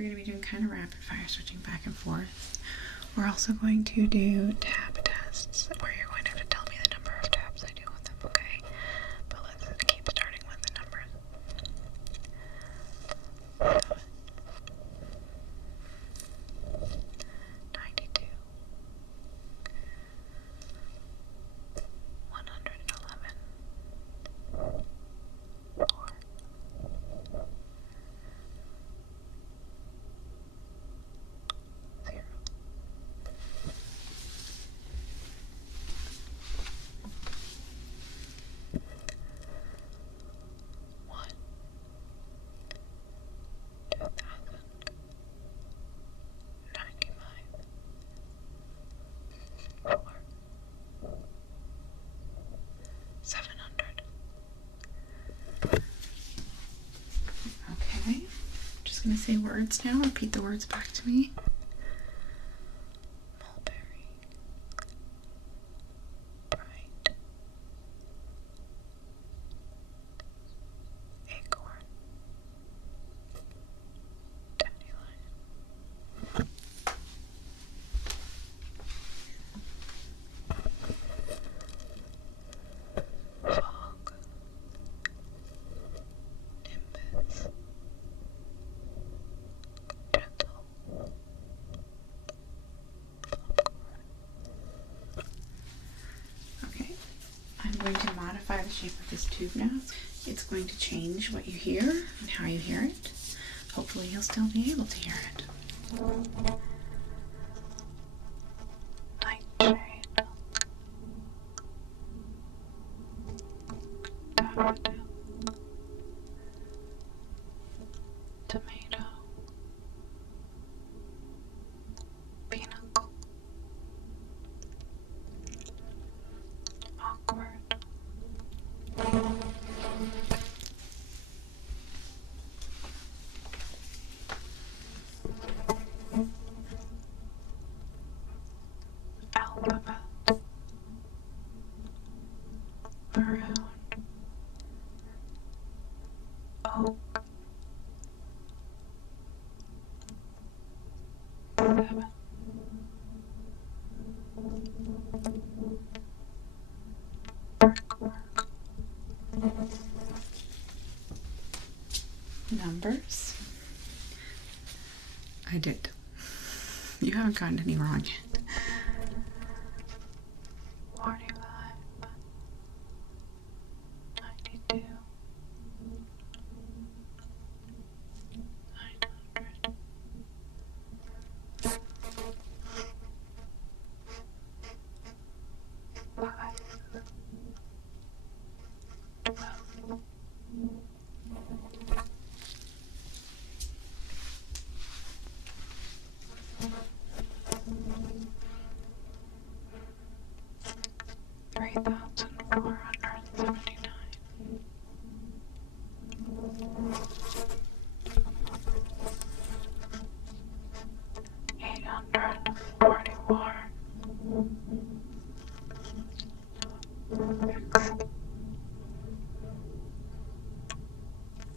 we're going to be doing kind of rapid fire, switching back and forth. We're also going to do tap tests, where you're going to have to tell me the number of taps I do with them, okay? But let's keep starting with the numbers. 92, 111, 4, 0. One, 2,095, 4, 700. Okay, I'm just going to say words now. Repeat the words back to me. Mulberry, bright, acorn, dandelion, fog, nimbus, gentle, okay, I'm going to modify the shape of this tube now. It's going to change what you hear and how you hear it. Hopefully you'll still be able to hear it. Nightshade, daffodil, tomato, pinnacle, awkward, alphabet, maroon, oak, 7, brickwork, numbers. I did. You haven't gotten any wrong yet. 45, 92, 900, 5, 12, 3,479, 844, 6,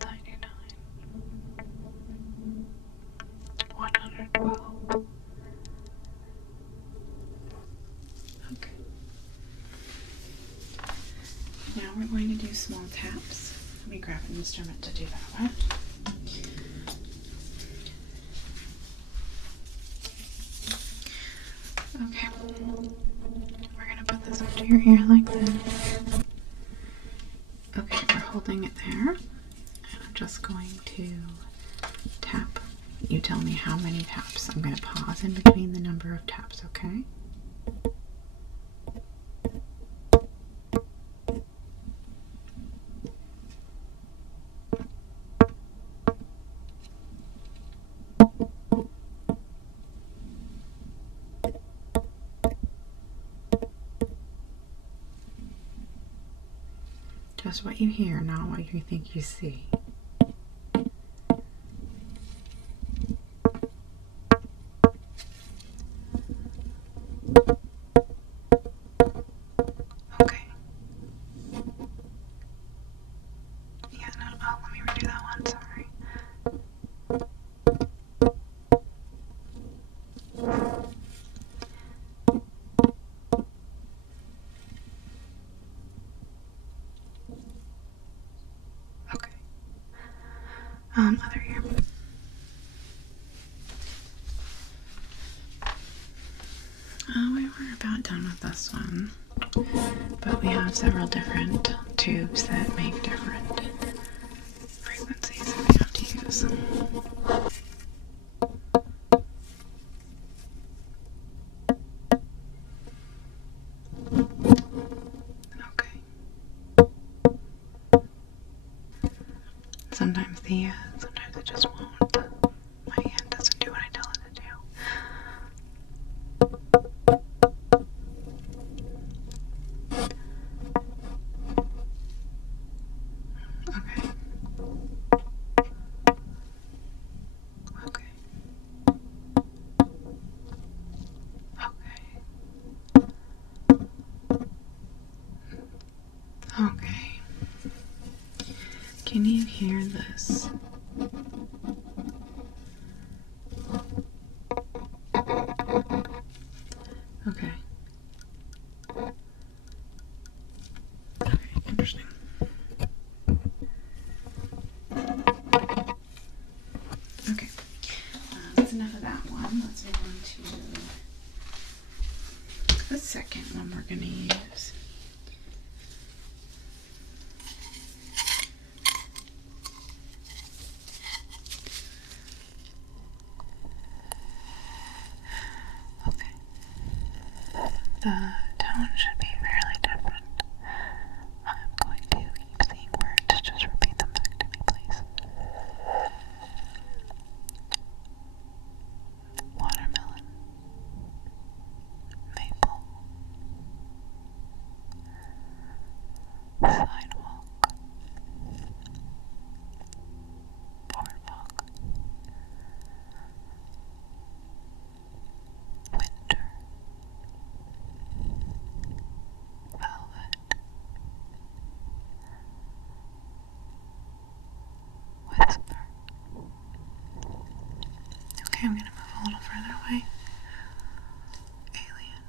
99, 112. Okay. Now we're going to do small taps. Let me grab an instrument to do that with. Okay. We're going to put this up to your ear like this. Okay, we're holding it there. And I'm just going to tap. You tell me how many taps. I'm going to pause in between the number of taps, okay? Just what you hear, not what you think you see. Okay. Yeah, no, oh, let me redo that one, sorry. Other ear. We were about done with this one, but we have several different tubes that make different frequencies that we have to use. Okay. Sometimes it just won't. My hand doesn't do what I tell it to do. Okay. Okay. Okay. Okay. Can you hear this? Okay. Okay, interesting. Okay, that's enough of that one. Let's move on to the second one we're going to use. Okay. The tone should be fairly different. I'm going to keep seeing words. Just repeat them back to me, please. Watermelon, maple, sidewalk, boardwalk, winter, velvet, whisper. Okay, I'm going to move a little further away. Alien.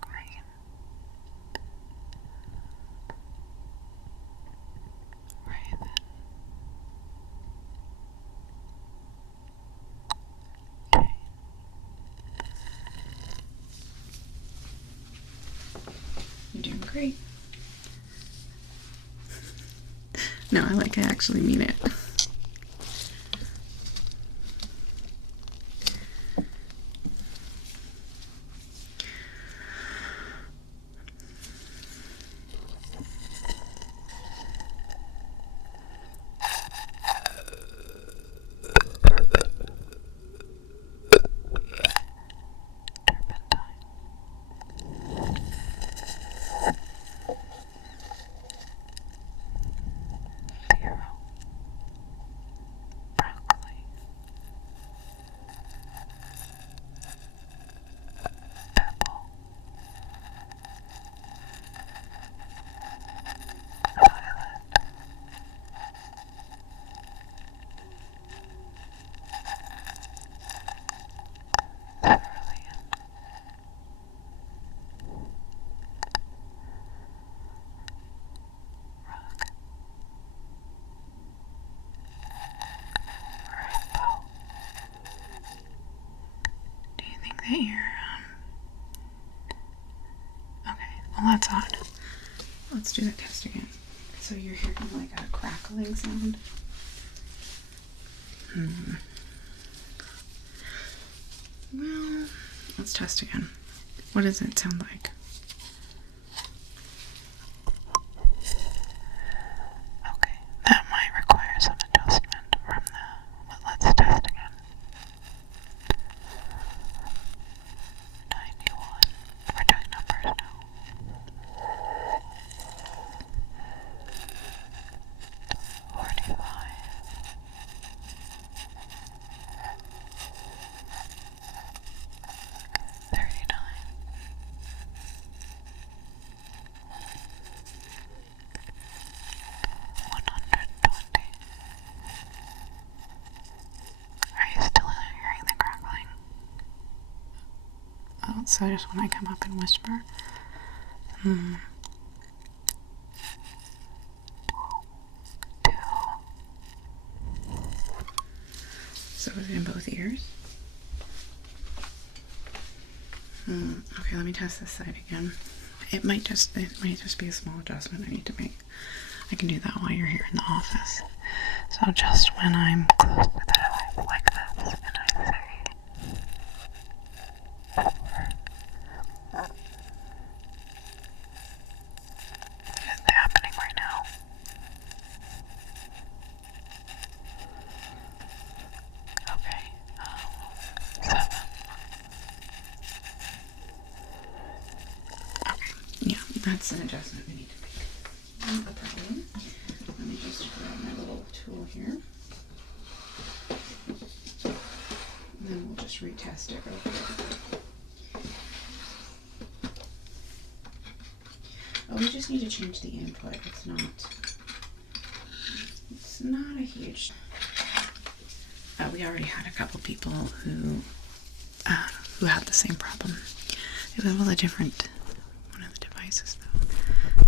Green. Raven. Jane. You're doing great. No, I actually mean it. Here. Okay, well that's odd. Let's do that test again. So you're hearing like a crackling sound? Well, let's test again. What does it sound like? Okay, that might require some adjustment from but let's test again. 91. We're doing numbers now. 45. 39. 120. Are you still hearing the crackling? Oh, so just when I come up and whisper. was it in both ears? Okay, let me test this side again. It might just be a small adjustment I need to make. I can do that while you're here in the office. So just when I'm close to the eye, like this, and I say, it's happening right now. Okay, 7. Okay, yeah, that's an adjustment we need to make. Not a problem. Let me just grab my little tool here. And then we'll just retest it real quick. Oh, we just need to change the input. It's not a huge. We already had a couple people who had the same problem. It was with a different one of the devices though.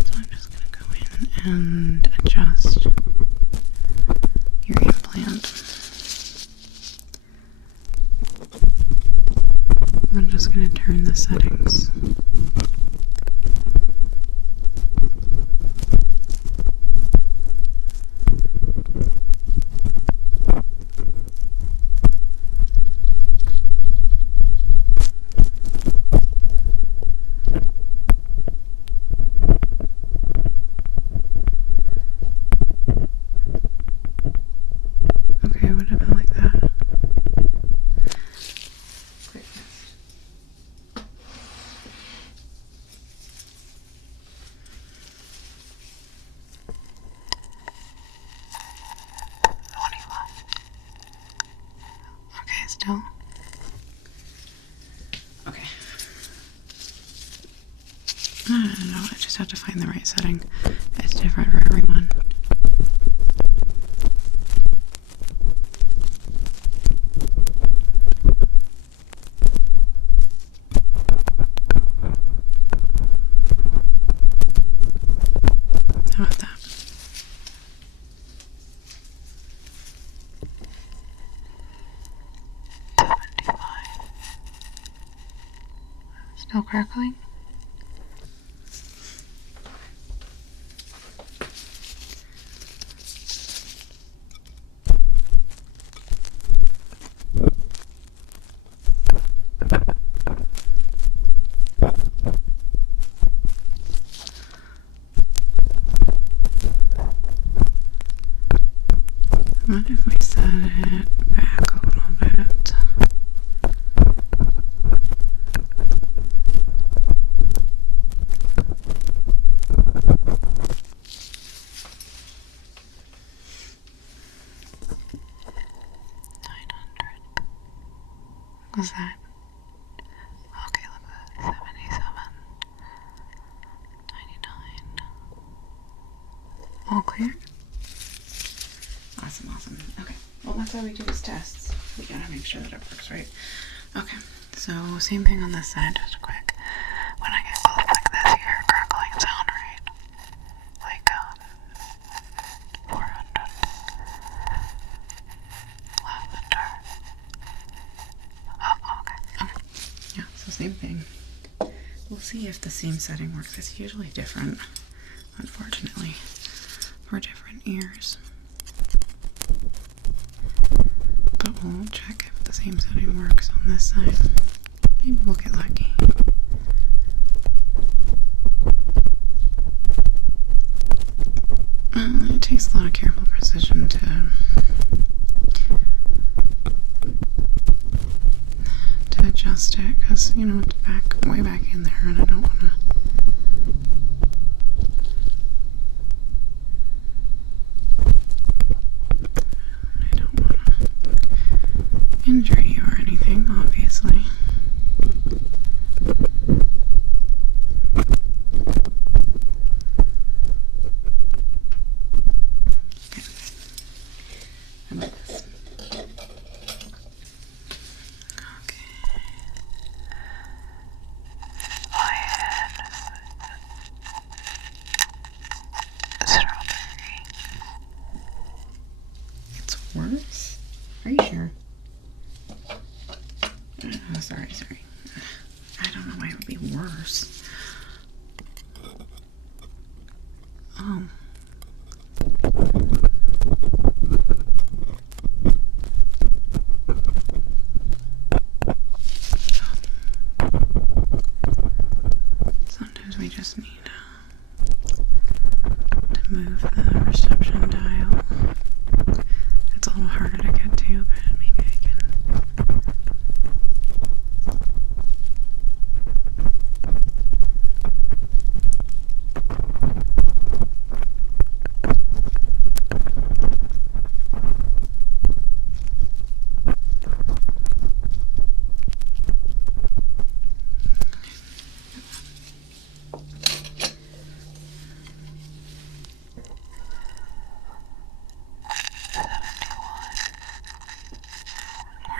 So I'm just gonna go in and adjust your implant. I'm just gonna turn the settings. Okay, what about like that? Quick test. Okay, still. Okay. No, I just have to find the right setting. It's different for everyone. How about that? Still crackling? What if we set it back a little bit? What's that? Okay, look at that. 77. 99. All clear? Awesome. Okay. Well, that's how we do these tests. We gotta make sure that it works right. Okay. So, same thing on this side. Just quick. When I get close like this, you hear a crackling sound, right? Like, 400. Lavender. Oh, okay. Yeah, so same thing. We'll see if the same setting works. It's usually different, unfortunately, for different ears. But we'll check if the same setting works on this side. Maybe we'll get lucky. It takes a lot of careful precision to adjust it, because, you know, it's way back in there, and I don't want to. Injure you or anything, obviously. Okay. How about this? Okay. Strawberry. It's worse? Are you sure?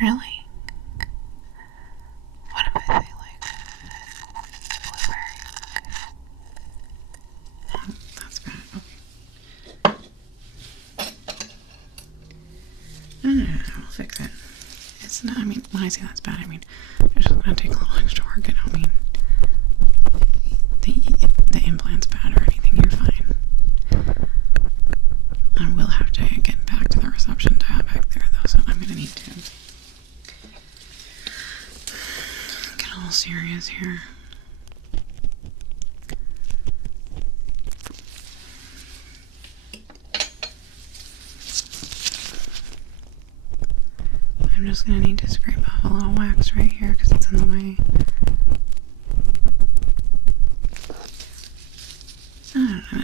really? What if I say like blueberry? Oh, that's bad. Okay. No, I'll fix it. It's not, I mean, when I say that's bad, I mean, it's just gonna take a little extra work. I don't mean the implant's bad or anything. You're fine. I will have to get back to the reception tab back there though, so I'm gonna need to get a little serious here. I'm just gonna need to scrape off a little wax right here because it's in the way.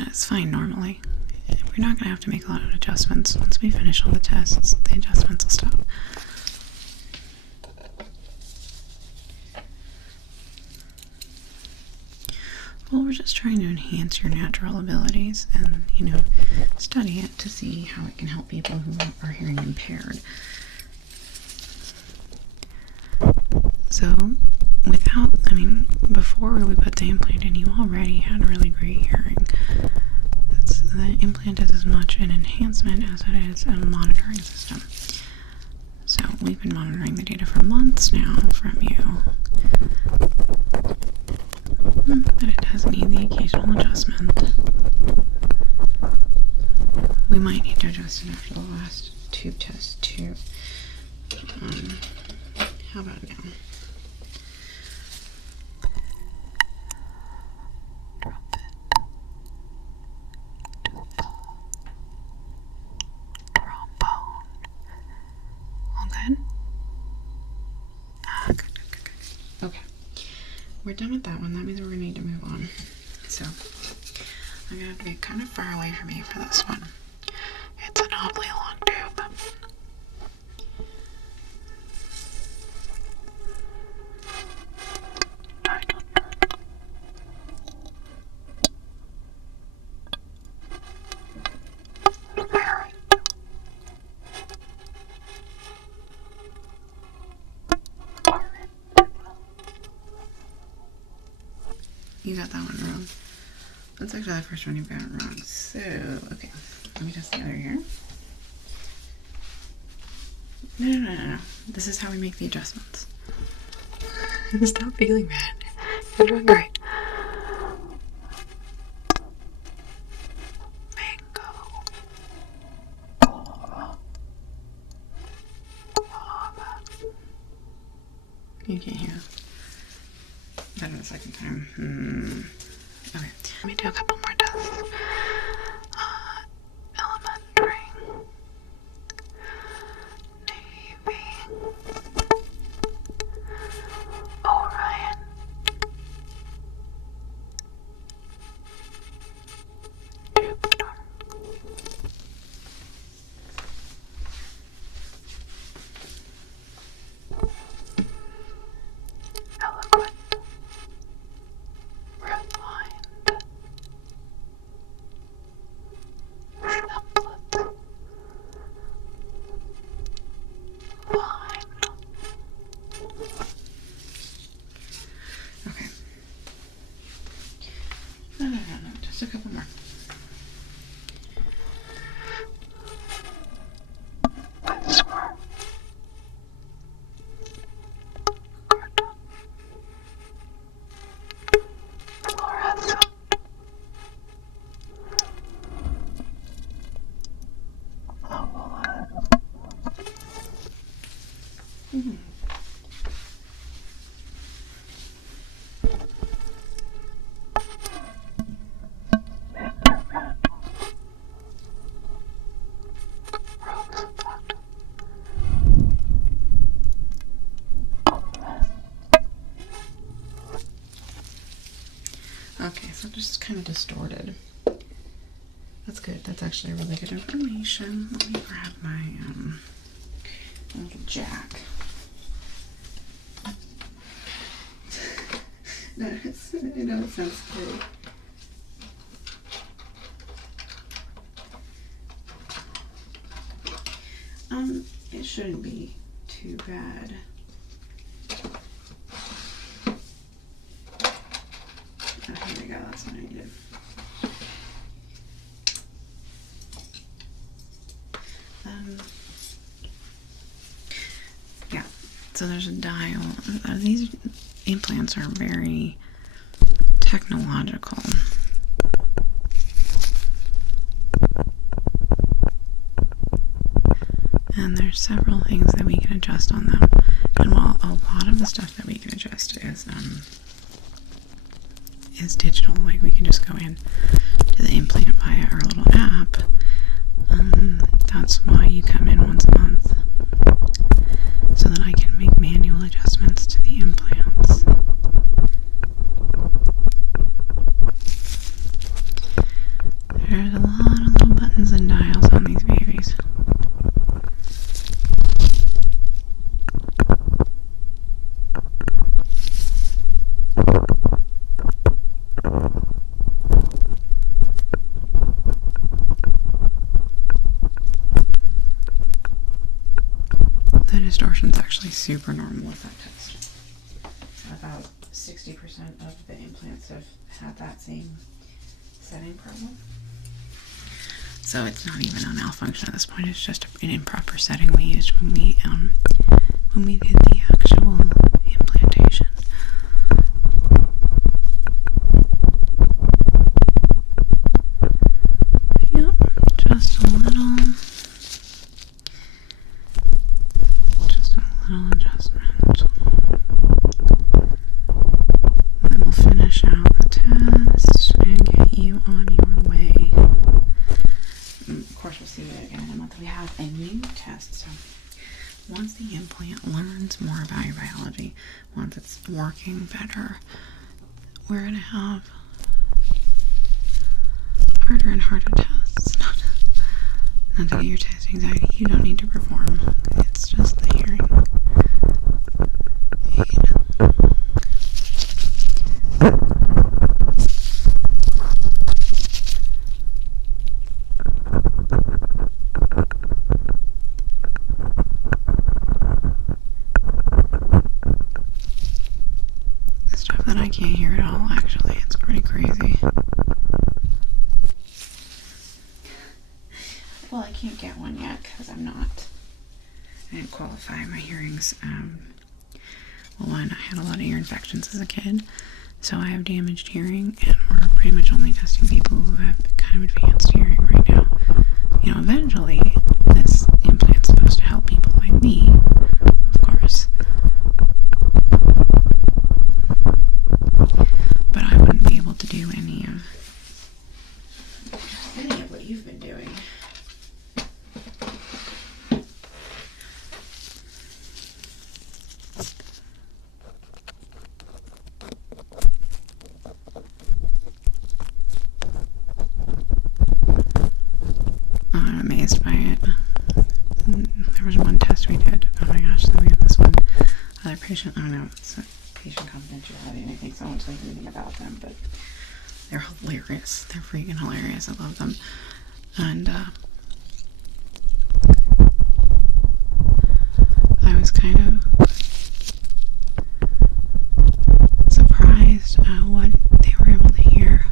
It's fine normally. We're not gonna have to make a lot of adjustments. Once we finish all the tests, the adjustments will stop. Well, we're just trying to enhance your natural abilities and, you know, study it to see how it can help people who are hearing impaired. So, before we put the implant in, you already had really great hearing. The implant is as much an enhancement as it is a monitoring system. So, we've been monitoring the data for months now from you. But it does need the occasional adjustment. We might need to adjust it after the last tube test too. How about now? Okay, we're done with that one. That means we're gonna need to move on. So I'm gonna have to be kind of far away from you for this one. It's an awfully long tube. You got that one wrong. That's actually the first one you've got wrong. So, okay, let me test the other here. No. This is how we make the adjustments. Stop feeling bad. You're doing great. Mango. You can't hear. Better the second time. Okay, let me do a couple more tests. Elementary. Navy. Orion. Jupiter. Eloquent. Refined. Template. Fine. Okay. No, just a couple more. Square. Carton. Fluorescent. Okay, so just kind of distorted. That's good. That's actually really good information. Let me grab my little jack. No, I know it sounds scary. It shouldn't be too too bad. Oh, here we go, that's what I needed. Yeah, so there's a dial. These implants are very technological. And there's several things that we can adjust on them. And while a lot of the stuff that we can adjust is digital, like we can just go in to the implant via our little app, that's why you come in once a month, so that I can make manual adjustments to the implants. There's a lot of little buttons and dials on these babies. The distortion's actually super normal with that test. About 60% of the implants have had that same setting problem. So it's not even a malfunction at this point, it's just an improper setting we used when we did the actual implantation. Yep, just a little adjustment. And then we'll finish out the test and get you on your way. Of course, we'll see you again in a month. We have a new test. So once the implant learns more about your biology, once it's working better, we're going to have harder and harder tests. Not to get your test anxiety. You don't need to perform. It's just the hearing. Stuff that I can't hear at all, actually. It's pretty crazy. Well, I can't get one yet because I didn't qualify my hearings. Well, one, I had a lot of ear infections as a kid, so I have damaged hearing, and we're pretty much only testing people who have kind of advanced hearing right now. You know, eventually, this implant's supposed to help people like me, of course. But I wouldn't be able to do any of what you've been doing. I'm amazed by it. There was one test we did. Oh my gosh, so we have this one other patient. I don't know, it's a patient confidentiality and I think so much like anything about them, but they're hilarious. They're freaking hilarious. I love them. And I was kind of surprised at what they were able to hear.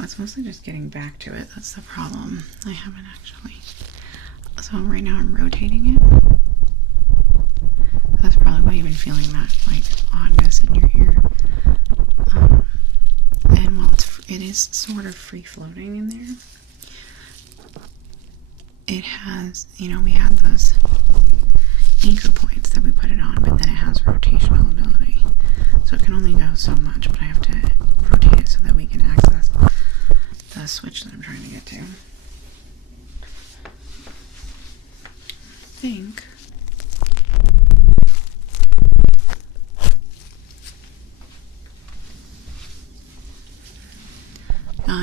It's mostly just getting back to it. That's the problem. I haven't actually. So right now I'm rotating it. That's probably why you've been feeling that like oddness in your ear. And while it is sort of free floating in there, it has, you know, we had those anchor points that we put it on, but then it has rotational ability. So it can only go so much, but I have to rotate it so that we can access the switch that I'm trying to get to. I think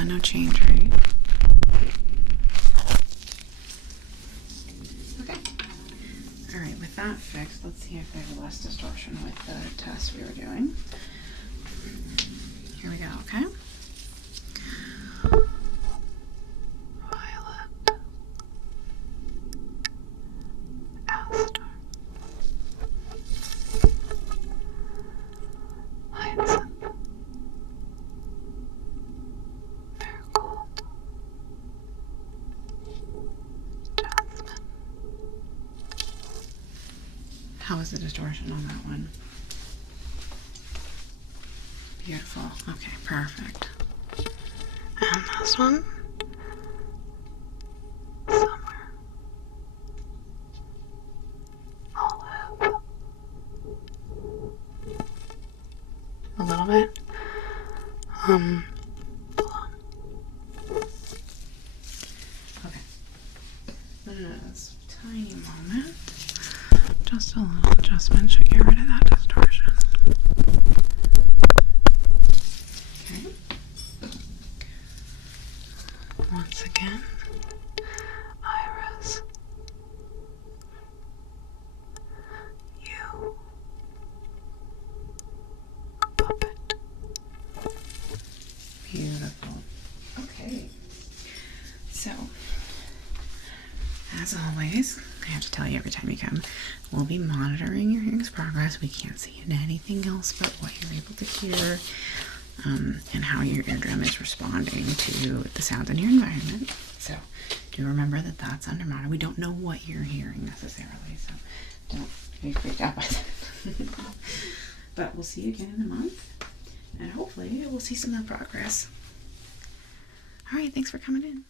no change, right? Okay. Alright, with that fixed, let's see if there's less distortion with the test we were doing. Here we go, okay? Violet. Aster. Hyacinth. Marigold. Jasmine. How is the distortion on that one? Beautiful. Okay, perfect. And this one? Summer. Olive. A little bit. Plum. Okay. This tiny moment. Just a little adjustment should get rid of that distortion. Okay. Once again, iris. You. Puppet. Beautiful. Okay. So, as always, I have to tell you every time you come, we'll be monitoring your hearing's progress. We can't see into anything else but what you're able to hear, and how your eardrum is responding to the sounds in your environment. So do remember that that's under monitor. We don't know what you're hearing necessarily, so don't be freaked out by that. But we'll see you again in a month, and hopefully we'll see some of the progress. All right, thanks for coming in.